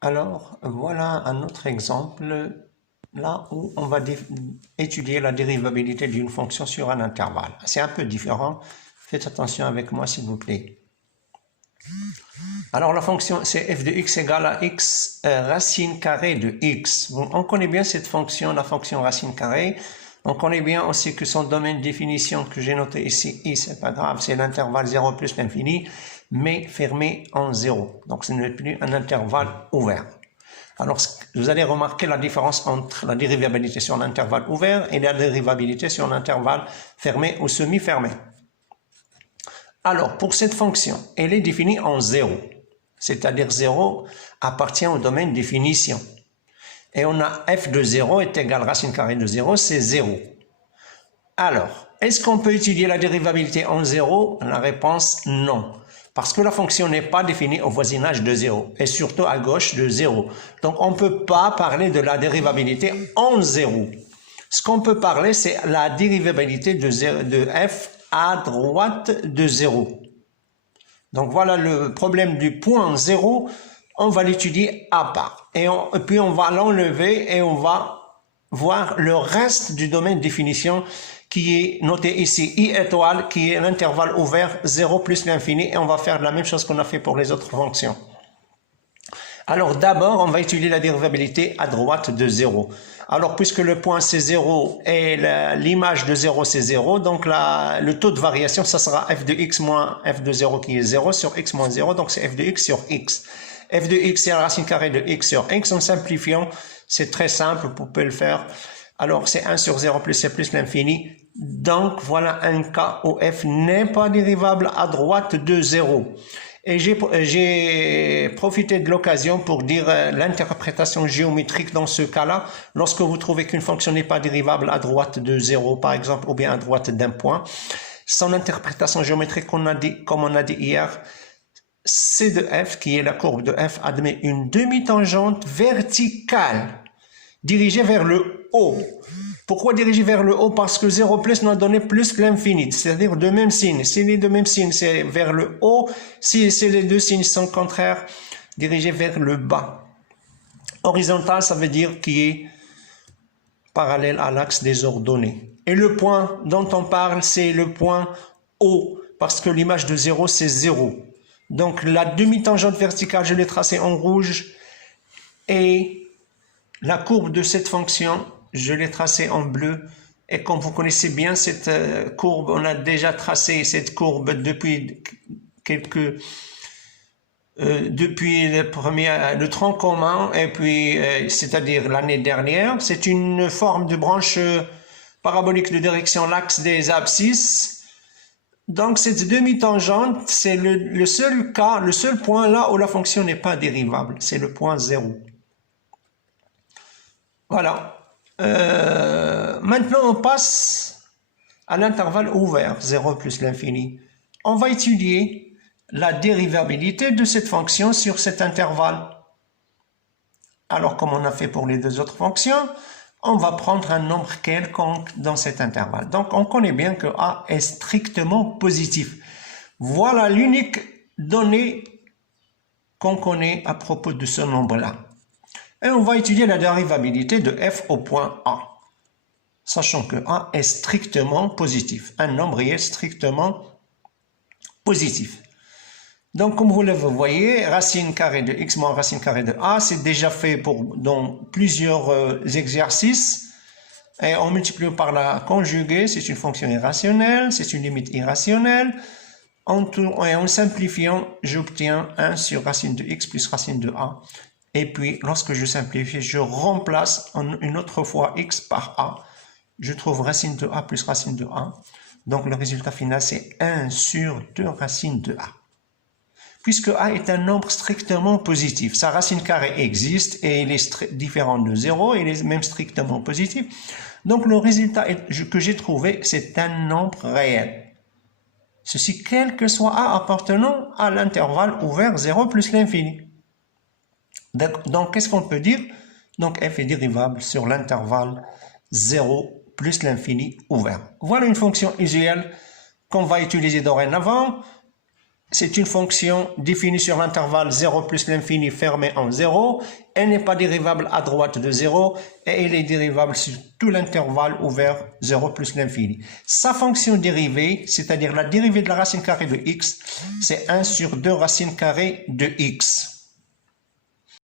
Alors, voilà un autre exemple là où on va étudier la dérivabilité d'une fonction sur un intervalle. C'est un peu différent. Faites attention avec moi, s'il vous plaît. Alors, la fonction, c'est f de x égale à x racine carrée de x. Bon, on connaît bien cette fonction, la fonction racine carrée. On connaît bien aussi que son domaine de définition que j'ai noté ici, i, c'est pas grave, c'est l'intervalle 0 plus l'infini, mais fermé en 0. Donc, ce n'est plus un intervalle ouvert. Alors, vous allez remarquer la différence entre la dérivabilité sur l'intervalle ouvert et la dérivabilité sur l'intervalle fermé ou semi-fermé. Alors, pour cette fonction, elle est définie en 0, c'est-à-dire 0 appartient au domaine de définition. Et on a f de 0 est égal à racine carrée de 0, c'est 0. Alors, est-ce qu'on peut étudier la dérivabilité en 0? La réponse, non. Parce que la fonction n'est pas définie au voisinage de 0, et surtout à gauche de 0. Donc, on ne peut pas parler de la dérivabilité en 0. Ce qu'on peut parler, c'est la dérivabilité de f à droite de 0. Donc, voilà le problème du point 0. On va l'étudier à part. Et puis, on va l'enlever et on va voir le reste du domaine de définition qui est noté ici, i étoile, qui est l'intervalle ouvert 0 plus l'infini, et on va faire la même chose qu'on a fait pour les autres fonctions. Alors d'abord, on va étudier la dérivabilité à droite de 0. Alors puisque le point c'est 0 et l'image de 0 c'est 0, donc le taux de variation, ça sera f de x moins f de 0 qui est 0 sur x moins 0, donc c'est f de x sur x. F de x c'est la racine carrée de x sur x. En simplifiant, c'est très simple, vous pouvez le faire. Alors, c'est 1 sur 0 plus c plus l'infini. Donc, voilà un cas où f n'est pas dérivable à droite de 0. Et j'ai profité de l'occasion pour dire l'interprétation géométrique dans ce cas-là. Lorsque vous trouvez qu'une fonction n'est pas dérivable à droite de 0, par exemple, ou bien à droite d'un point, son interprétation géométrique, comme on a dit hier, c de f, qui est la courbe de f, admet une demi-tangente verticale dirigée vers le haut. Pourquoi diriger vers le haut? Parce que 0 plus nous a donné plus que l'infini, c'est-à-dire de même signe. Si les deux mêmes signes, c'est vers le haut. Si les deux signes sont contraires, diriger vers le bas. Horizontal, ça veut dire qui est parallèle à l'axe des ordonnées. Et le point dont on parle, c'est le point O, parce que l'image de 0, c'est 0. Donc la demi-tangente verticale, je l'ai tracée en rouge, et la courbe de cette fonction, je l'ai tracée en bleu. Et comme vous connaissez bien cette courbe, on a déjà tracé cette courbe depuis depuis le tronc commun, et puis c'est-à-dire l'année dernière. C'est une forme de branche parabolique de direction l'axe des abscisses. Donc cette demi-tangente, c'est le seul cas, le seul point là où la fonction n'est pas dérivable. C'est le point 0. Voilà. Maintenant, on passe à l'intervalle ouvert, 0 plus l'infini. On va étudier la dérivabilité de cette fonction sur cet intervalle. Alors, comme on a fait pour les deux autres fonctions, on va prendre un nombre quelconque dans cet intervalle. Donc, on connaît bien que a est strictement positif. Voilà l'unique donnée qu'on connaît à propos de ce nombre-là. Et on va étudier la dérivabilité de f au point A, sachant que A est strictement positif. Un nombre est strictement positif. Donc, comme vous le voyez, racine carrée de x moins racine carrée de A, c'est déjà fait dans plusieurs exercices. Et on multiplie par la conjuguée, c'est une fonction irrationnelle, c'est une limite irrationnelle. En simplifiant, j'obtiens 1 sur racine de x plus racine de A. Et puis, lorsque je simplifie, je remplace une autre fois x par a. Je trouve racine de a plus racine de a. Donc, le résultat final, c'est 1 sur 2 racine de a. Puisque a est un nombre strictement positif, sa racine carrée existe et il est différent de 0, il est même strictement positif. Donc, le résultat que j'ai trouvé, c'est un nombre réel. Ceci, quel que soit a appartenant à l'intervalle ouvert 0 plus l'infini. Donc, qu'est-ce qu'on peut dire? Donc, f est dérivable sur l'intervalle 0 plus l'infini ouvert. Voilà une fonction usuelle qu'on va utiliser dorénavant. C'est une fonction définie sur l'intervalle 0 plus l'infini fermé en 0. Elle n'est pas dérivable à droite de 0 et elle est dérivable sur tout l'intervalle ouvert 0 plus l'infini. Sa fonction dérivée, c'est-à-dire la dérivée de la racine carrée de x, c'est 1 sur 2 racines carrées de x.